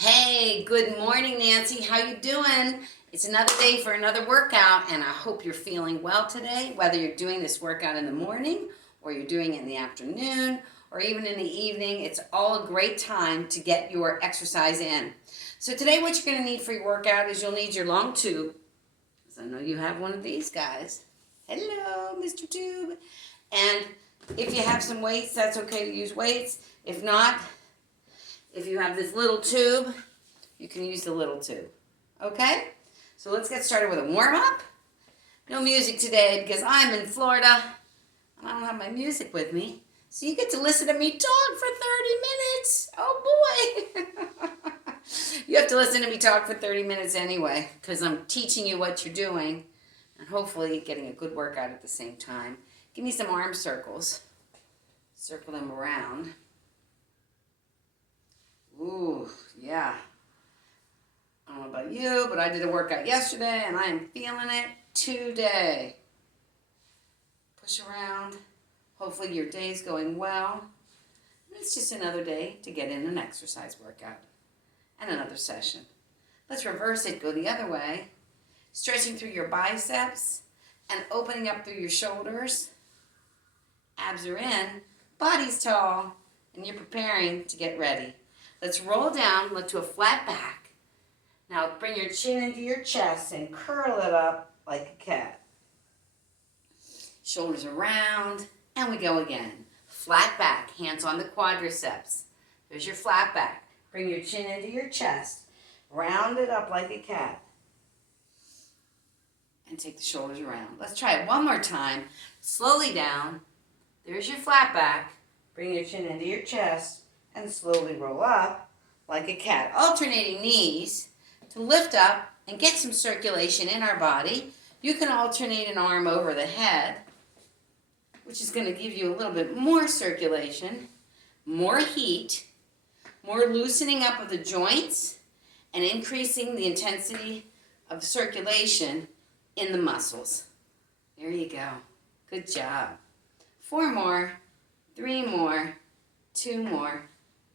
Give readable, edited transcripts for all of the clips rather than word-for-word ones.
Hey, good morning, Nancy. How you doing? It's another day for another workout, and I hope you're feeling well today, whether you're doing this workout in the morning or you're doing it in the afternoon or even in the evening. It's all a great time to get your exercise in. So today what you're going to need for your workout is you'll need your long tube. So I know you have one of these guys. Hello, Mr. Tube. And if you have some weights, that's okay to use weights. If not, if you have this little tube, you can use the little tube. Okay? So let's get started with a warm-up. No music today because I'm in Florida and I don't have my music with me. So you get to listen to me talk for 30 minutes. Oh boy. You have to listen to me talk for 30 minutes anyway because I'm teaching you what you're doing and hopefully getting a good workout at the same time. Give me some arm circles. Circle them around. Ooh, yeah. I don't know about you, but I did a workout yesterday and I am feeling it today. Push around. Hopefully your day's going well. It's just another day to get in an exercise workout and another session. Let's reverse it, go the other way. Stretching through your biceps and opening up through your shoulders. Abs are in, body's tall, and you're preparing to get ready. Let's roll down, look to a flat back. Now bring your chin into your chest and curl it up like a cat. Shoulders around, and we go again. Flat back, hands on the quadriceps. There's your flat back. Bring your chin into your chest. Round it up like a cat. And take the shoulders around. Let's try it one more time. Slowly down. There's your flat back. Bring your chin into your chest and slowly roll up like a cat. Alternating knees to lift up and get some circulation in our body. You can alternate an arm over the head, which is going to give you a little bit more circulation, more heat, more loosening up of the joints, and increasing the intensity of circulation in the muscles. There you go. Good job. 4 more, 3 more, 2 more,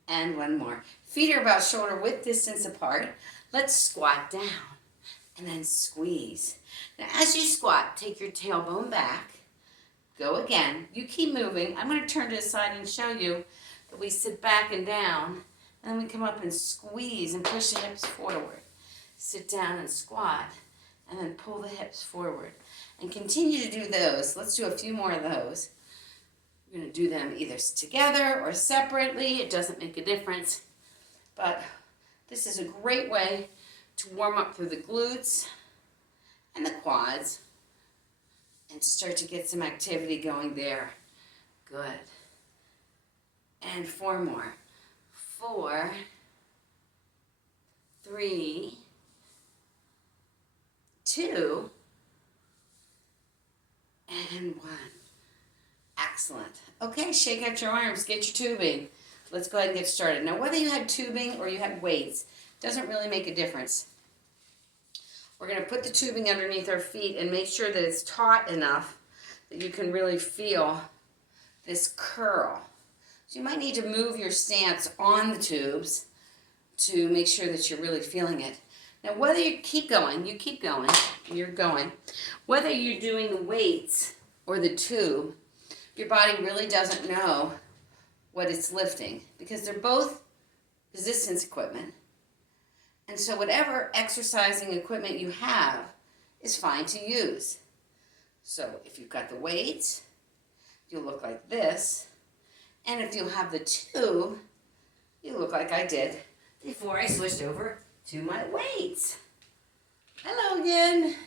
and 1 more. Feet are about shoulder width distance apart. Let's squat down and then squeeze. Now as you squat, take your tailbone back. Go again. You keep moving. I'm going to turn to the side and show you that we sit back and down, and then we come up and squeeze and push the hips forward. Sit down and squat, and then pull the hips forward. And continue to do those. Let's do a few more of those. We're going to do them either together or separately. It doesn't make a difference. But this is a great way to warm up through the glutes and the quads and start to get some activity going there. Good. And 4 more. 4, 3, 2, and 1. Excellent. Okay, shake out your arms, get your tubing. Let's go ahead and get started. Now, whether you had tubing or you had weights, doesn't really make a difference. We're going to put the tubing underneath our feet and make sure that it's taut enough that you can really feel this curl. So you might need to move your stance on the tubes to make sure that you're really feeling it. Now, whether you keep going, you're going. Whether you're doing the weights or the tube, your body really doesn't know what it's lifting because they're both resistance equipment. And so whatever exercising equipment you have is fine to use. So if you've got the weights, you'll look like this. And if you have the tube, you look like I did before I switched over to my weights. Hello again.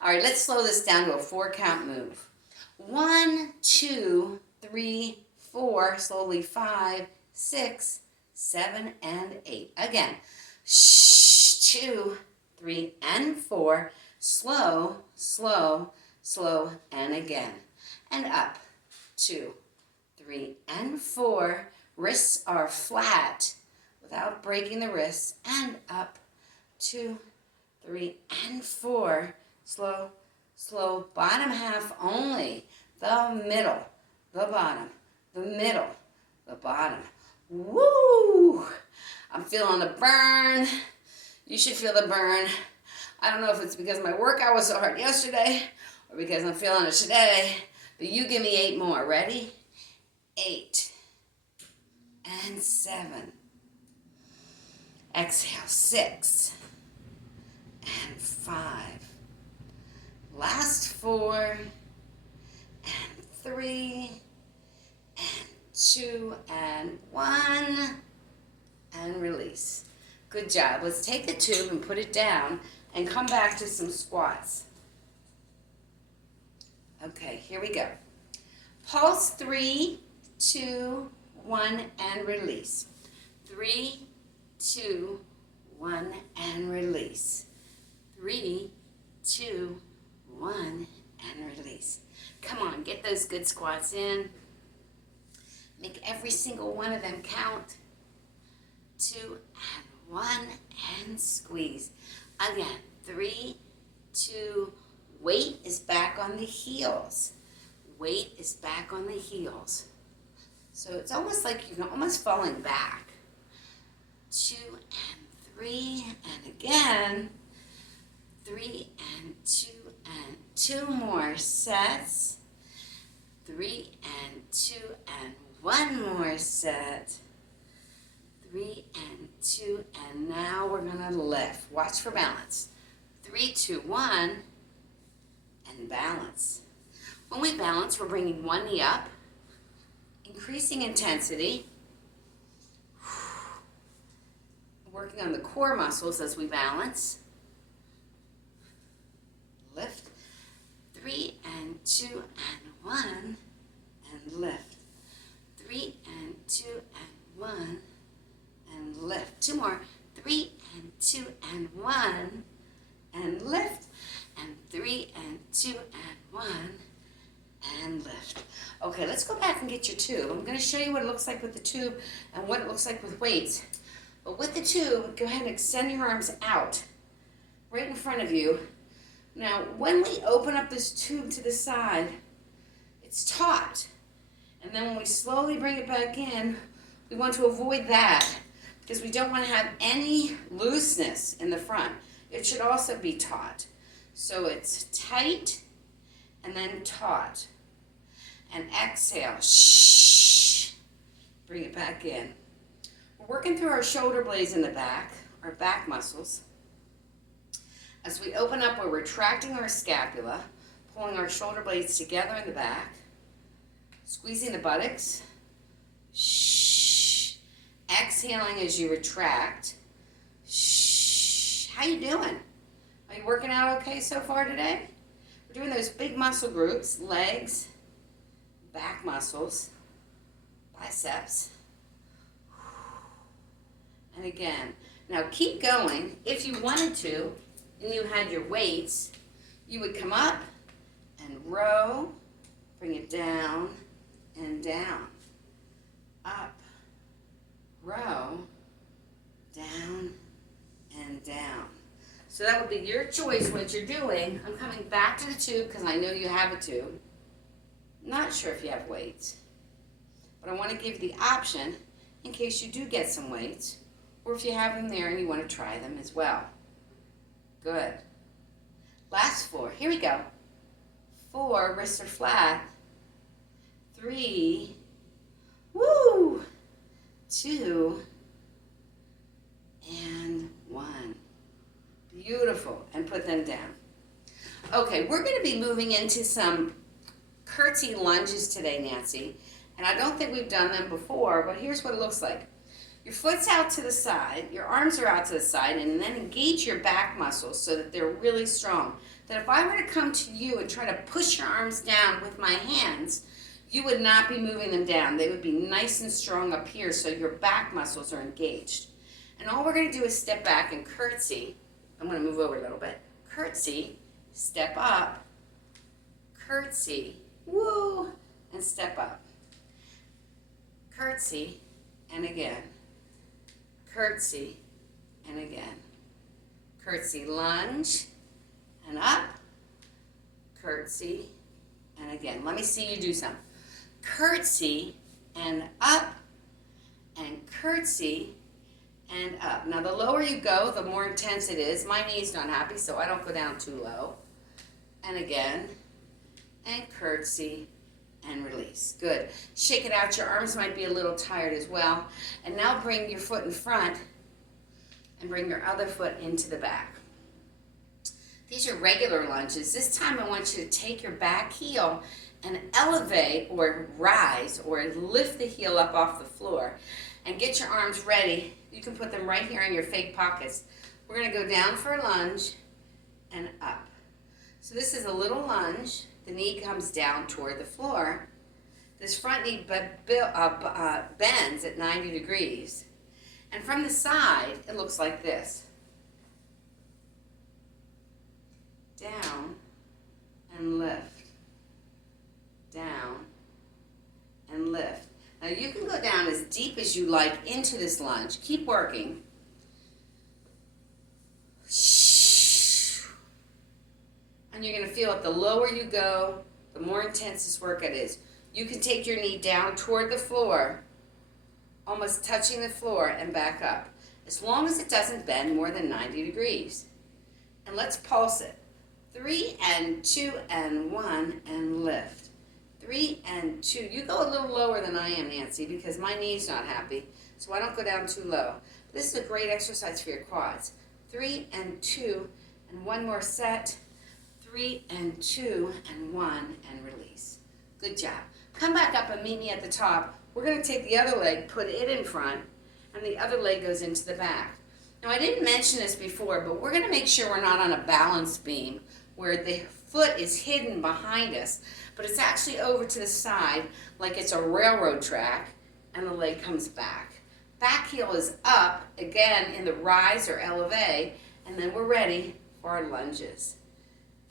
All right, let's slow this down to a 4-count move. 1, 2, 3, 4, slowly 5, 6, 7, and 8. Again, 2, 3, and 4. Slow, slow, slow, and again. And up, 2, 3, and 4. Wrists are flat without breaking the wrists. And up, 2, 3, and 4. Slow, slow, bottom half only. The middle, the bottom, the middle, the bottom. Woo! I'm feeling the burn. You should feel the burn. I don't know if it's because my workout was so hard yesterday or because I'm feeling it today, but you give me 8 more. Ready? 8 and 7. Exhale, 6 and 5. Last 4 and 3 and 2 and 1 and release. Good job. Let's take the tube and put it down and come back to some squats. Okay, here we go. Pulse 3, 2, 1 and release. 3, 2, 1 and release. 3, 2, 1 and release. Come on, get those good squats in. Make every single one of them count. 2 and 1 and squeeze. Again, 3, 2, weight is back on the heels. Weight is back on the heels. So it's almost like you're almost falling back. 2 and 3 and again. 3 and 2 and 2 more sets. 3 and 2 and 1 more set. 3 and 2 and now we're gonna lift. Watch for balance. 3, 2, 1 and balance. When we balance, we're bringing one knee up, increasing intensity, working on the core muscles as we balance. Lift. 3 and 2 and 1 and lift. 3 and 2 and 1 and lift. 2 more. 3 and 2 and 1 and lift. And 3 and 2 and 1 and lift. Okay, let's go back and get your tube. I'm going to show you what it looks like with the tube and what it looks like with weights. But with the tube, go ahead and extend your arms out right in front of you. Now, when we open up this tube to the side, it's taut. And then when we slowly bring it back in, we want to avoid that because we don't want to have any looseness in the front. It should also be taut. So it's tight and then taut. And exhale, shh, bring it back in. We're working through our shoulder blades in the back, our back muscles. As we open up, we're retracting our scapula, pulling our shoulder blades together in the back, squeezing the buttocks, shh, exhaling as you retract, shh. How you doing? Are you working out okay so far today? We're doing those big muscle groups, legs, back muscles, biceps, and again. Now keep going. If you wanted to, and you had your weights, you would come up and row, bring it down and down, up, row, down and down. So that would be your choice what you're doing. I'm coming back to the tube because I know you have a tube. Not sure if you have weights, but I want to give you the option in case you do get some weights, or if you have them there and you want to try them as well. Good. Last 4. Here we go. 4, wrists are flat. 3, woo, 2, and 1. Beautiful. And put them down. Okay, we're going to be moving into some curtsy lunges today, Nancy. And I don't think we've done them before, but here's what it looks like. Your foot's out to the side, your arms are out to the side, and then engage your back muscles so that they're really strong. That if I were to come to you and try to push your arms down with my hands, you would not be moving them down. They would be nice and strong up here so your back muscles are engaged. And all we're going to do is step back and curtsy. I'm going to move over a little bit. Curtsy, step up, curtsy, woo, and step up. Curtsy, and again. Curtsy, and again. Curtsy, lunge, and up. Curtsy, and again. Let me see you do some. Curtsy, and up, and curtsy and up. Now the lower you go, the more intense it is. My knee's not happy, so I don't go down too low. And again, and curtsy and release. Good. Shake it out. Your arms might be a little tired as well. And now bring your foot in front and bring your other foot into the back. These are regular lunges. This time I want you to take your back heel and elevate or rise or lift the heel up off the floor and get your arms ready. You can put them right here in your fake pockets. We're going to go down for a lunge and up. So this is a little lunge. The knee comes down toward the floor. This front knee bends at 90 degrees. And from the side, it looks like this. Down and lift. Down and lift. Now you can go down as deep as you like into this lunge. Keep working. And you're going to feel it. The lower you go, the more intense this workout is. You can take your knee down toward the floor, almost touching the floor, and back up, as long as it doesn't bend more than 90 degrees. And let's pulse it. 3 and 2 and 1 and lift. 3 and 2. You go a little lower than I am, Nancy, because my knee's not happy, so I don't go down too low. This is a great exercise for your quads. 3 and 2 and one more set. 3 and 2 and 1 and release. Good job. Come back up and meet me at the top. We're going to take the other leg, put it in front, and the other leg goes into the back. Now I didn't mention this before, but we're going to make sure we're not on a balance beam where the foot is hidden behind us, but it's actually over to the side like it's a railroad track, and the leg comes back. Back heel is up, again in the rise or elevate, and then we're ready for our lunges.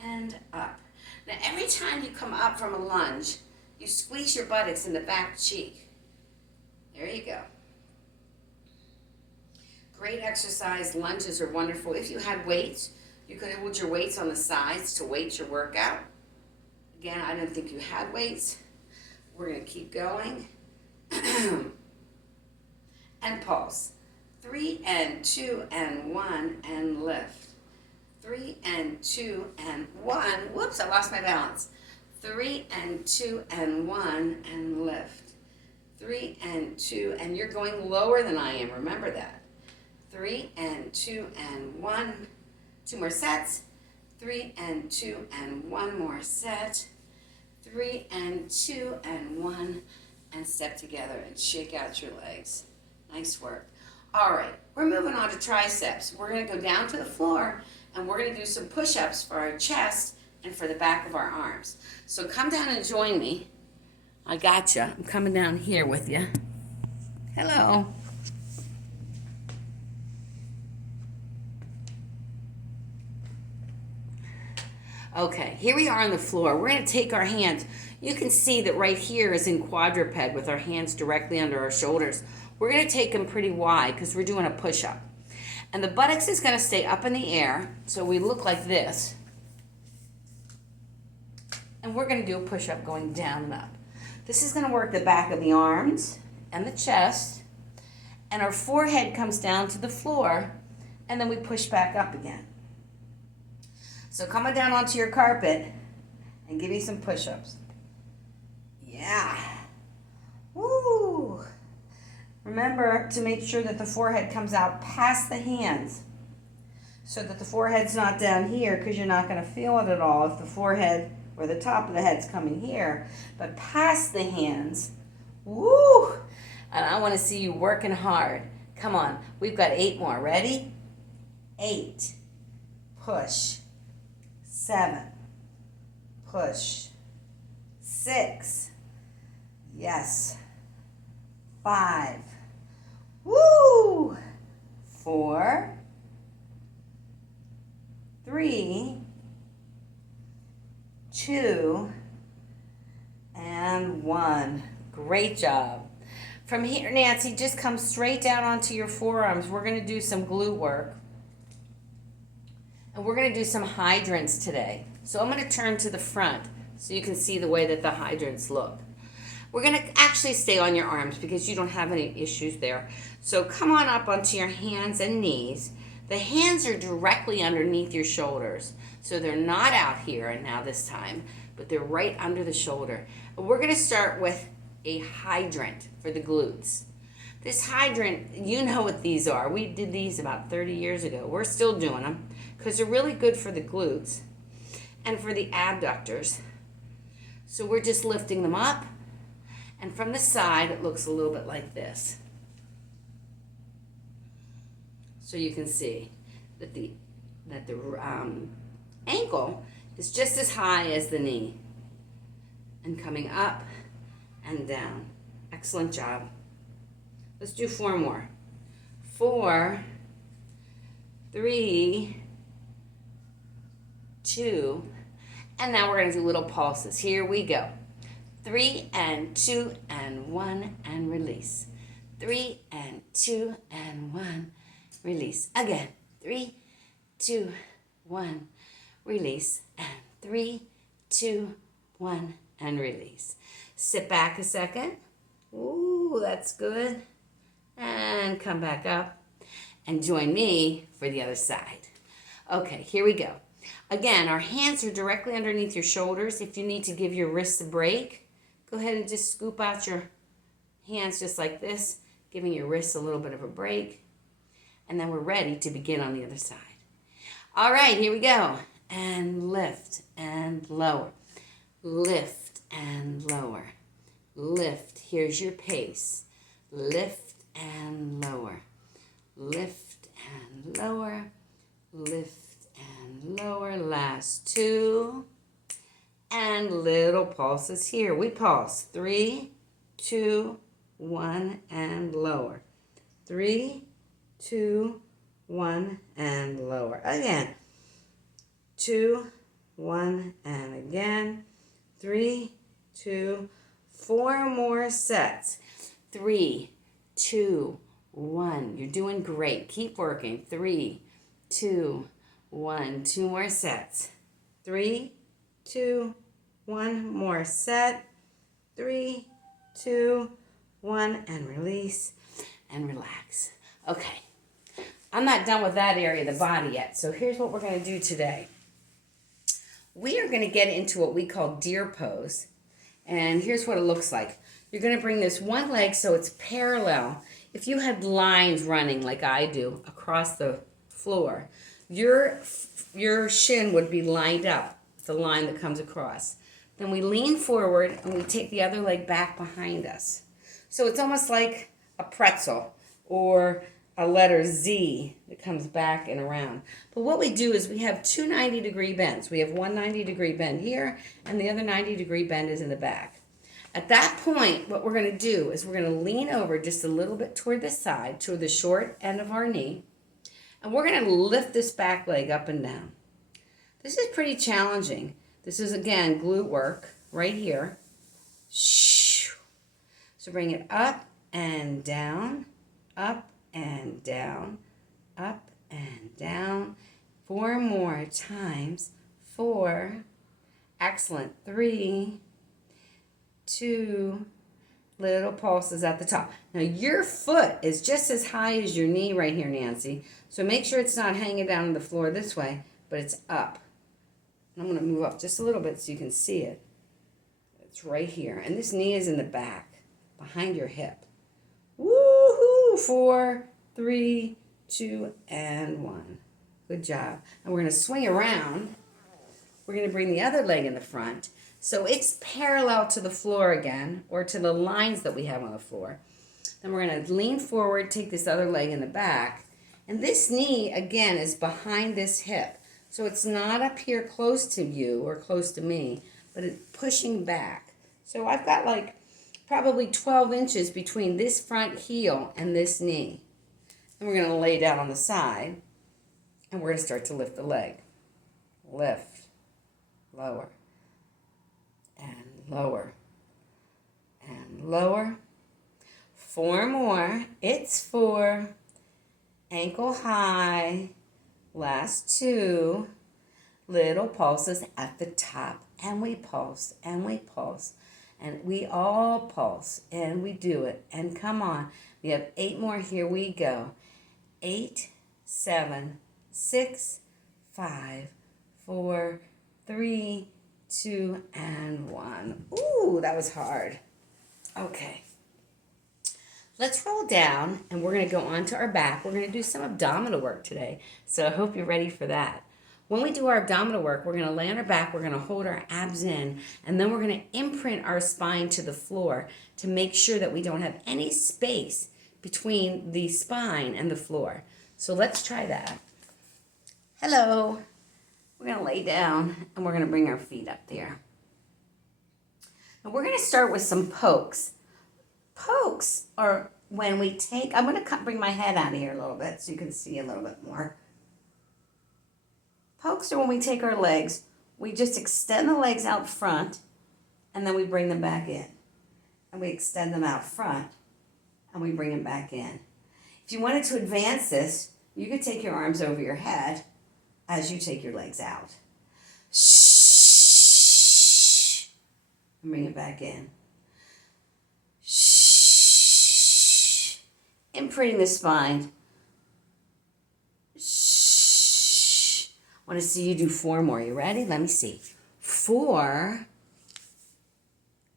And up. Now every time you come up from a lunge, you squeeze your buttocks in the back cheek. There you go. Great exercise. Lunges are wonderful. If you had weights, you could hold your weights on the sides to weight your workout. Again, I didn't think you had weights. We're going to keep going. And pulse. 3 and 2 and 1 and lift. 3 and 2 and 1. Whoops, I lost my balance. 3 and 2 and 1 and lift. 3 and 2, and you're going lower than I am. Remember that. 3 and 2 and 1. 2 more sets. 3 and 2 and 1 more set. 3 and 2 and 1 and step together and shake out your legs. Nice work. All right, we're moving on to triceps. We're going to go down to the floor and we're going to do some push-ups for our chest and for the back of our arms. So come down and join me. I gotcha. I'm coming down here with you. Hello. Okay, here we are on the floor. We're going to take our hands. You can see that right here is in quadruped with our hands directly under our shoulders. We're going to take them pretty wide because we're doing a push-up. And the buttocks is going to stay up in the air, so we look like this. And we're going to do a push-up going down and up. This is going to work the back of the arms and the chest. And our forehead comes down to the floor, and then we push back up again. So come on down onto your carpet and give me some push-ups. Yeah. Woo! Remember to make sure that the forehead comes out past the hands so that the forehead's not down here, because you're not going to feel it at all if the forehead or the top of the head's coming here, but past the hands. Woo! And I want to see you working hard. Come on. We've got 8 more. Ready? 8. Push. 7. Push. 6. Yes. 5. Woo! 4. 3. 2. And 1. Great job. From here, Nancy, just come straight down onto your forearms. We're going to do some glute work. And we're going to do some hydrants today. So I'm going to turn to the front so you can see the way that the hydrants look. We're going to actually stay on your arms because you don't have any issues there. So come on up onto your hands and knees. The hands are directly underneath your shoulders. So they're not out here and now this time, but they're right under the shoulder. And we're going to start with a hydrant for the glutes. This hydrant, you know what these are. We did these about 30 years ago. We're still doing them because they're really good for the glutes and for the abductors. So we're just lifting them up, and from the side it looks a little bit like this. So you can see that the ankle is just as high as the knee, and coming up and down. Excellent job. Let's do 4 more. 4, 3, 2, and now we're going to do little pulses. Here we go. 3 and 2 and 1 and release. 3 and 2 and 1, release. Again. 3, 2, 1, release. And 3, 2, 1, and release. Sit back a second. Ooh, that's good. And come back up and join me for the other side. Okay, here we go. Again, our hands are directly underneath your shoulders. If you need to give your wrists a break, go ahead and just scoop out your hands just like this, giving your wrists a little bit of a break. And then we're ready to begin on the other side. All right, here we go. And lift and lower. Lift and lower. Lift. Here's your pace. Lift and lower. Lift and lower. Lift and lower. Last 2. And little pulses here. We pulse. 3, 2, 1, and lower. 3, 2, 1, and lower. Again. 2, 1, and again. 3, 2, 4 more sets. 3, 2, 1. You're doing great. Keep working. 3, 2, 1. 2 more sets. 3, 2, 1 more set. 3, 2, 1, and release and relax. Okay. I'm not done with that area of the body yet. So here's what we're going to do today. We are going to get into what we call deer pose. And here's what it looks like. You're going to bring this one leg so it's parallel. If you had lines running like I do across the floor, your shin would be lined up with the line that comes across. Then we lean forward and we take the other leg back behind us. So it's almost like a pretzel or a letter Z that comes back and around. But what we do is we have 2 90-degree bends. We have one 90-degree bend here, and the other 90-degree bend is in the back. At that point, what we're going to do is we're going to lean over just a little bit toward the side, toward the short end of our knee, and we're going to lift this back leg up and down. This is pretty challenging. This is, again, glute work right here. So bring it up and down, up and down, up and down. 4 more times. 4. Excellent. 3, 2. Little pulses at the top. Now your foot is just as high as your knee right here, Nancy. So make sure it's not hanging down on the floor this way, but it's up. I'm going to move up just a little bit so you can see it. It's right here. And this knee is in the back, behind your hip. Woohoo! 4, 3, 2, and 1. Good job. And we're going to swing around. We're going to bring the other leg in the front. So it's parallel to the floor again, or to the lines that we have on the floor. Then we're going to lean forward, take this other leg in the back. And this knee, again, is behind this hip. So it's not up here close to you or close to me, but it's pushing back. So I've got like probably 12 inches between this front heel and this knee. And we're going to lay down on the side, and we're going to start to lift the leg. Lift, lower, and lower, and lower. 4 more. It's 4. Ankle high. Last 2. Little pulses at the top. And we pulse, and we pulse. And we all pulse, and we do it. And come on, we have 8 more. Here we go. 8, 7, 6, 5, 4, 3, 2, and 1. Ooh, that was hard. Okay. Let's roll down, and we're going to go onto our back. We're going to do some abdominal work today, so I hope you're ready for that. When we do our abdominal work, we're going to lay on our back, we're going to hold our abs in, and then we're going to imprint our spine to the floor to make sure that we don't have any space between the spine and the floor. So let's try that. Hello. We're going to lay down, and we're going to bring our feet up there. Now we're going to start with some pokes. Pokes are when we take, I'm going to bring my head out of here a little bit so you can see a little bit more. Pokes are when we take our legs, we just extend the legs out front, and then we bring them back in. And we extend them out front, and we bring them back in. If you wanted to advance this, you could take your arms over your head as you take your legs out. Shh. And bring it back in. Shh. Imprinting the spine. I want to see you do 4 more. You ready? Let me see. 4.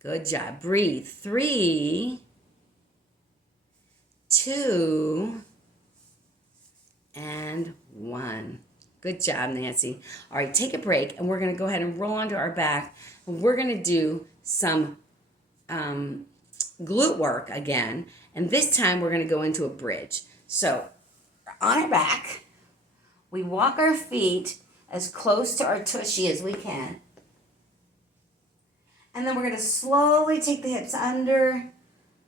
Good job. Breathe. 3, 2, and 1. Good job, Nancy. All right, take a break, and we're going to go ahead and roll onto our back. And we're going to do some glute work again. And this time, we're going to go into a bridge. So, on our back, we walk our feet as close to our tushy as we can. And then we're going to slowly take the hips under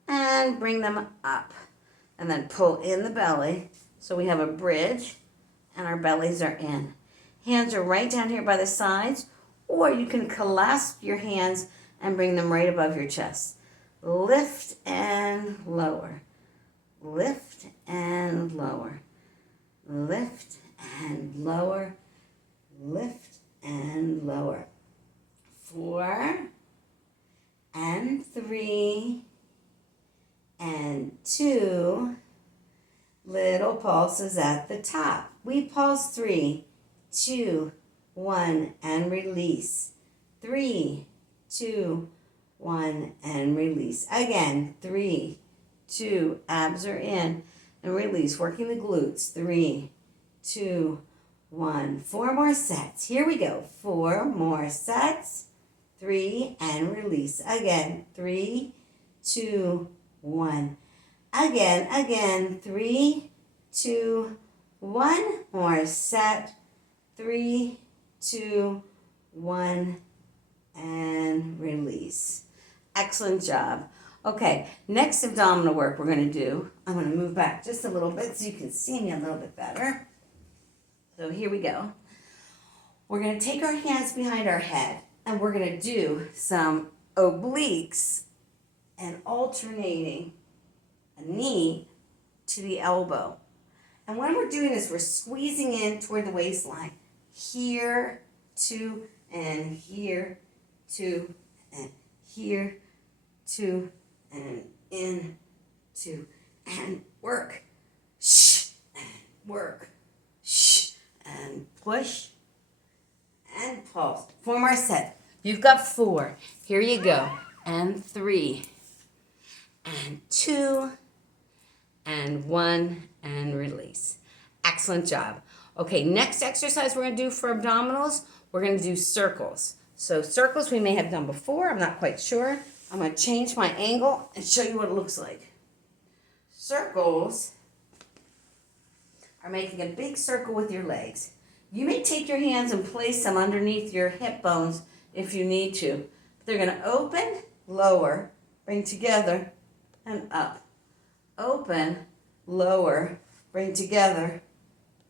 and bring them up. And then pull in the belly. So we have a bridge and our bellies are in. Hands are right down here by the sides, or you can clasp your hands and bring them right above your chest. Lift and lower. Lift and lower. Lift and lower. Lift and lower. 4 and 3 and 2. Little pulses at the top. We pulse 3, 2, 1, and release. 3, 2, 1, and release. Again, 3, 2, abs are in, and release. Working the glutes. 3, 2, 1. 4 more sets. Here we go. 4 more sets. 3, and release. Again, 3, 2, 1. Again, 3, 2, 1. More set. 3, 2, 1, and release. Excellent job. Okay, next abdominal work we're going to do. I'm going to move back just a little bit so you can see me a little bit better. So here we go. We're going to take our hands behind our head, and we're going to do some obliques and alternating a knee to the elbow. And when we're doing this, we're squeezing in toward the waistline. Here, 2, and here, 2, and here, 2, and in, 2, and work. Shh, and work. Shh, and push, and pulse. 4 more sets. You've got 4. Here you go. And 3, and 2, and 1, and release. Excellent job. Okay, next exercise we're going to do for abdominals, we're going to do circles. So circles we may have done before, I'm not quite sure. I'm going to change my angle and show you what it looks like. Circles are making a big circle with your legs. You may take your hands and place them underneath your hip bones if you need to. They're going to open, lower, bring together, and up. Open, lower, bring together,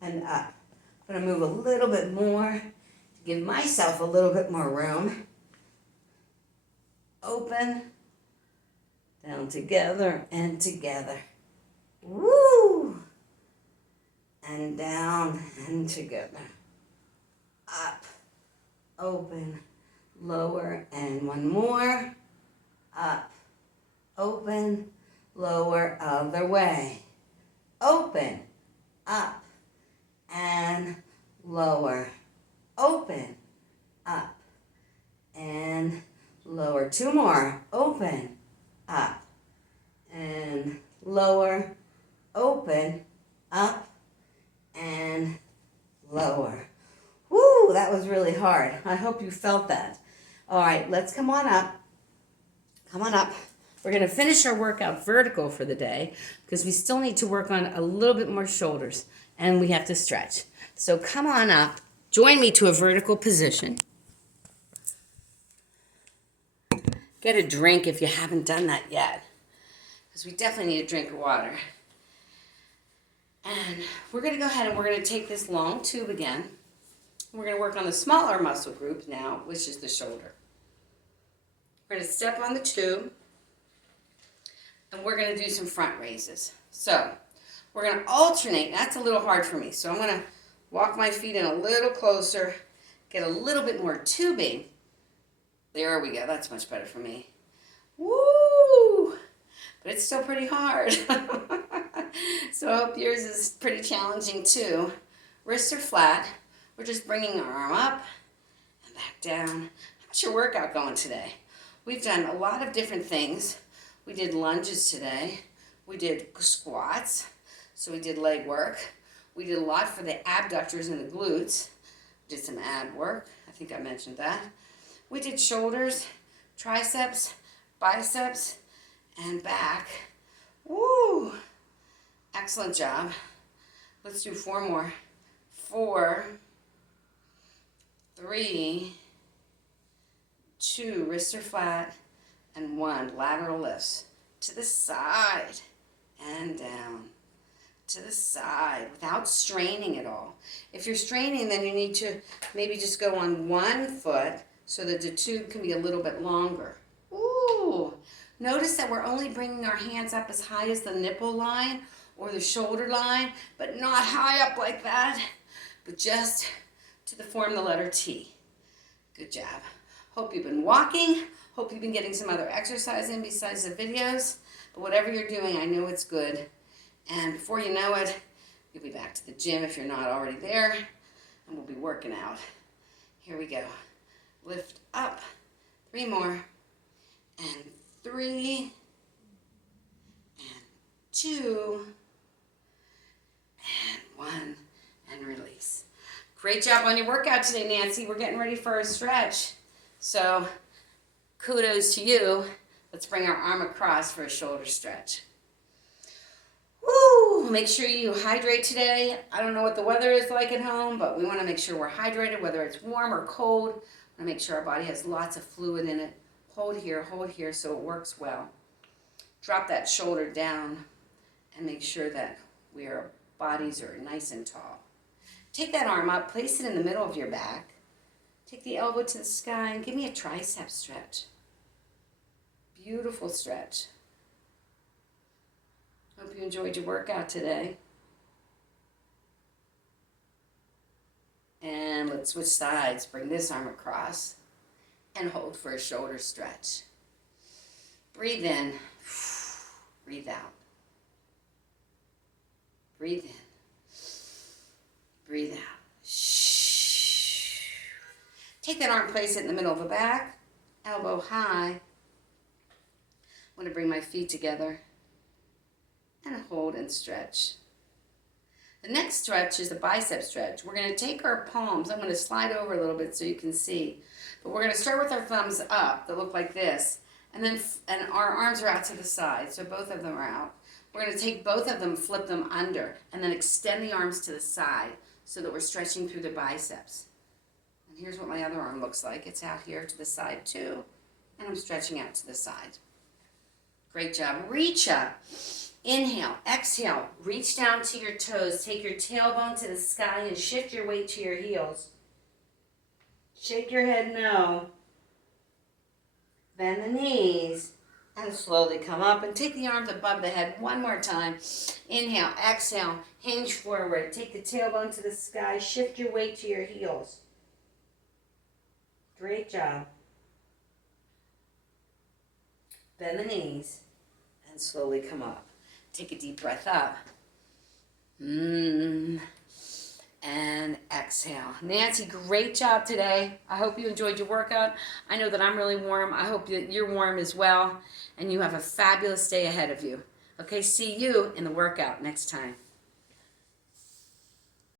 and up. I'm going to move a little bit more to give myself a little bit more room. Open, down together, and together. Woo! And down, and together. Up, open, lower, and one more. up, open, lower, other way, open, up, and lower, open, up, and lower. Two more, open, up, and lower, open, up, and lower. Woo, that was really hard. I hope you felt that. All right, let's come on up. Come on up. We're going to finish our workout vertical for the day because we still need to work on a little bit more shoulders and we have to stretch. So come on up. Join me to a vertical position. Get a drink if you haven't done that yet because we definitely need a drink of water. And we're going to go ahead and we're going to take this long tube again. We're going to work on the smaller muscle group now, which is the shoulder. We're going to step on the tube, and we're going to do some front raises. So we're going to alternate. That's a little hard for me. So I'm going to walk my feet in a little closer, get a little bit more tubing. There we go. That's much better for me. Woo! But it's still pretty hard. So I hope yours is pretty challenging too. Wrists are flat. We're just bringing our arm up and back down. How's your workout going today? We've done a lot of different things. We did lunges today. We did squats. So we did leg work. We did a lot for the abductors and the glutes. Did some ab work. I think I mentioned that. We did shoulders, triceps, biceps, and back. Woo! Excellent job. Let's do 4 more. 4, 3, 2, wrists are flat, and 1, lateral lifts. To the side and down. To the side without straining at all. If you're straining, then you need to maybe just go on one foot so that the tube can be a little bit longer. Ooh! Notice that we're only bringing our hands up as high as the nipple line or the shoulder line, but not high up like that, but just to form the letter T. Good job. Hope you've been walking. Hope you've been getting some other exercise in besides the videos. But whatever you're doing, I know it's good. And before you know it, you'll be back to the gym if you're not already there, and we'll be working out. Here we go. Lift up. 3 more. And 3. And 2. And 1. And release. Great job on your workout today, Nancy. We're getting ready for a stretch. So kudos to you. Let's bring our arm across for a shoulder stretch. Woo! Make sure you hydrate today. I don't know what the weather is like at home, but we want to make sure we're hydrated, whether it's warm or cold. We want to make sure our body has lots of fluid in it. Hold here so it works well. Drop that shoulder down and make sure that our bodies are nice and tall. Take that arm up, place it in the middle of your back. Take the elbow to the sky and give me a tricep stretch. Beautiful stretch. Hope you enjoyed your workout today. And let's switch sides. Bring this arm across and hold for a shoulder stretch. Breathe in. Breathe out. Breathe in. Breathe out. Shh. Take that arm, place it in the middle of the back, elbow high. I'm going to bring my feet together and hold and stretch. The next stretch is the bicep stretch. We're going to take our palms. I'm going to slide over a little bit so you can see. But we're going to start with our thumbs up that look like this. And our arms are out to the side, so both of them are out. We're going to take both of them, flip them under, and then extend the arms to the side so that we're stretching through the biceps. And here's what my other arm looks like. It's out here to the side too, and I'm stretching out to the side. Great job. Reach up. Inhale, exhale, reach down to your toes. Take your tailbone to the sky and shift your weight to your heels. Shake your head no. Bend the knees and slowly come up and take the arms above the head one more time. Inhale, exhale, hinge forward. Take the tailbone to the sky. Shift your weight to your heels. Great job. Bend the knees and slowly come up. Take a deep breath up. And exhale. Nancy, great job today. I hope you enjoyed your workout. I know that I'm really warm. I hope that you're warm as well. And you have a fabulous day ahead of you. Okay, see you in the workout next time.